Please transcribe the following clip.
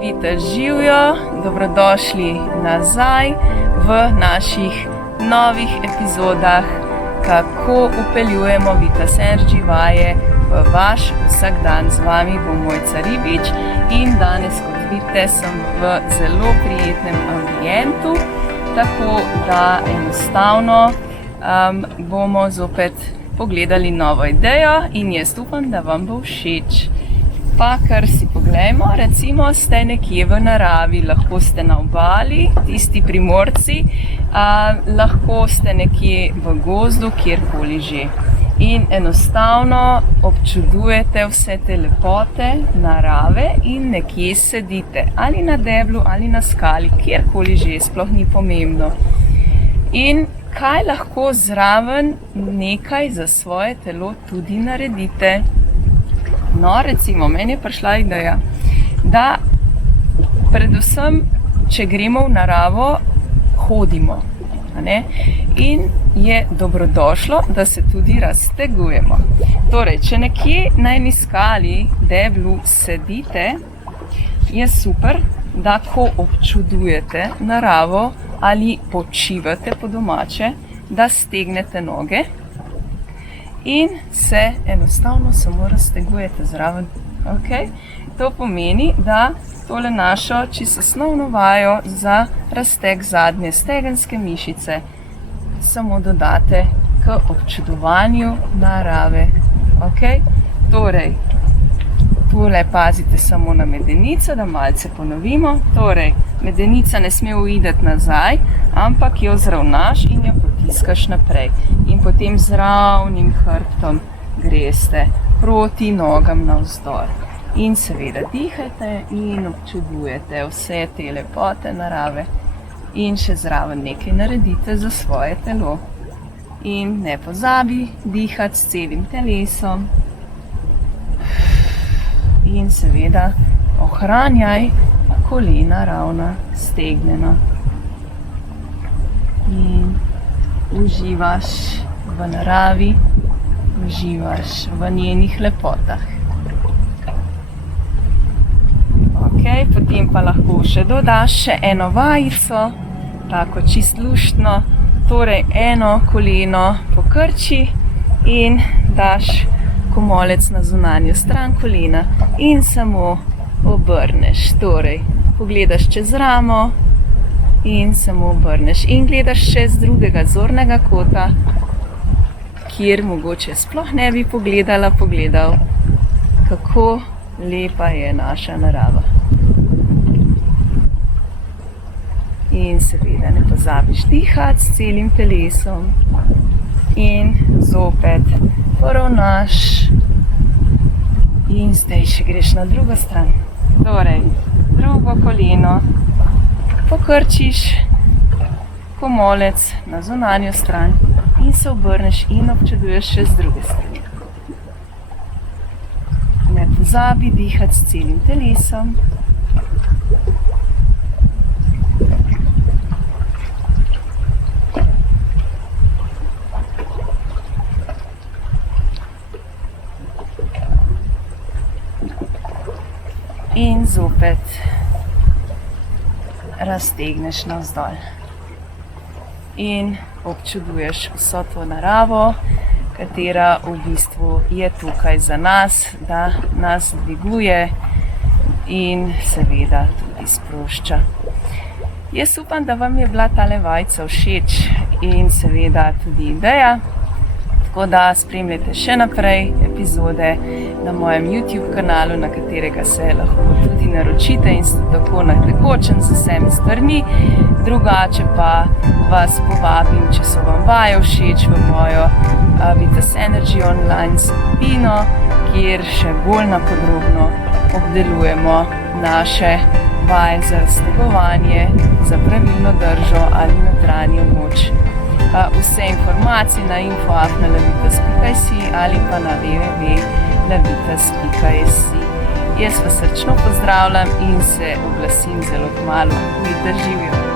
Vita živijo, dobrodošli nazaj v naših novih epizodah, kako upeljujemo Vitas Energy vaje v vaš vsakdan. Z vami bo Mojca Ribič in danes, kot vidite, sem v zelo prijetnem ambientu, tako da enostavno bomo zopet pogledali novo idejo in jaz upam, da vam bo všeč. Pa kar si poglejmo, recimo ste nekje v naravi, lahko ste na obali, tisti Primorci, lahko ste nekje v gozdu, kjerkoli že. In enostavno občudujete vse te lepote narave in nekje sedite, ali na deblu, ali na skali, kjerkoli že, sploh ni pomembno. In kaj lahko zraven nekaj za svoje telo tudi naredite? No, recimo, meni je prišla ideja, da predvsem, če gremo v naravo, hodimo. In je dobrodošlo, da se tudi raztegujemo. Torej, če nekje na eni skali, deblu, sedite, je super, da ko občudujete naravo ali počivate po domače, da stegnete noge in se enostavno samo raztegujete zraven. Okay? To pomeni, da tole našo čisto osnovno vajo za razteg zadnje stegenske mišice samo dodate k občudovanju narave. Okay? Torej, tule pazite samo na medenico, da malce ponovimo. Torej, medenica ne sme uideti nazaj, ampak jo zravnaš in jo potiskaš naprej. In potem z ravnim hrbtom greste proti nogam navzdol. In seveda dihajte in občudujete vse te lepote narave. In še zraven nekaj naredite za svoje telo. In ne pozabi dihati s celim telesom. In seveda ohranjaj kolena ravna, stegnena. In uživaš v naravi, uživaš v njenih lepotah. Potem pa lahko še dodaš še eno vajico, tako čist luštno. Torej, eno koleno pokrči in daš komolec na zunanjo stran kolena in samo obrneš. Torej, pogledaš čez ramo in samo obrneš. In gledaš še z drugega zornega kota, kjer mogoče sploh ne bi pogledal, kako lepa je naša narava. In seveda ne pozabiš dihati s celim telesom in zopet poravnaš in zdaj še greš na drugo stran. Torej, drugo koleno pokrčiš, komolec na zunanjo stran in se obrneš in občuduješ še z druge strani. Ne pozabi dihati s celim telesom. In zopet raztegneš navzdol. In občuduješ vso to naravo, katera v bistvu je tukaj za nas, da nas dviguje in seveda tudi sprošča. Jaz upam, da vam je bila tale vajica všeč in seveda tudi ideja. Tako da spremljajte še naprej epizode na mojem YouTube kanalu, na katerega se lahko tudi naročite in ste tako na tekočem z vsemi stvarmi. Drugače pa vas povabim, če so vam vaje všeč, v mojo Vitas Energy online skupino, kjer še bolj napodrobno obdelujemo naše vaje za raztegovanje, za pravilno držo ali notranjo moč. Vse informacije na info@levitas.si ali pa na www.levitas.si. Jaz vas srčno pozdravljam in se oglasim zelo kmalu. Vidite, živijo!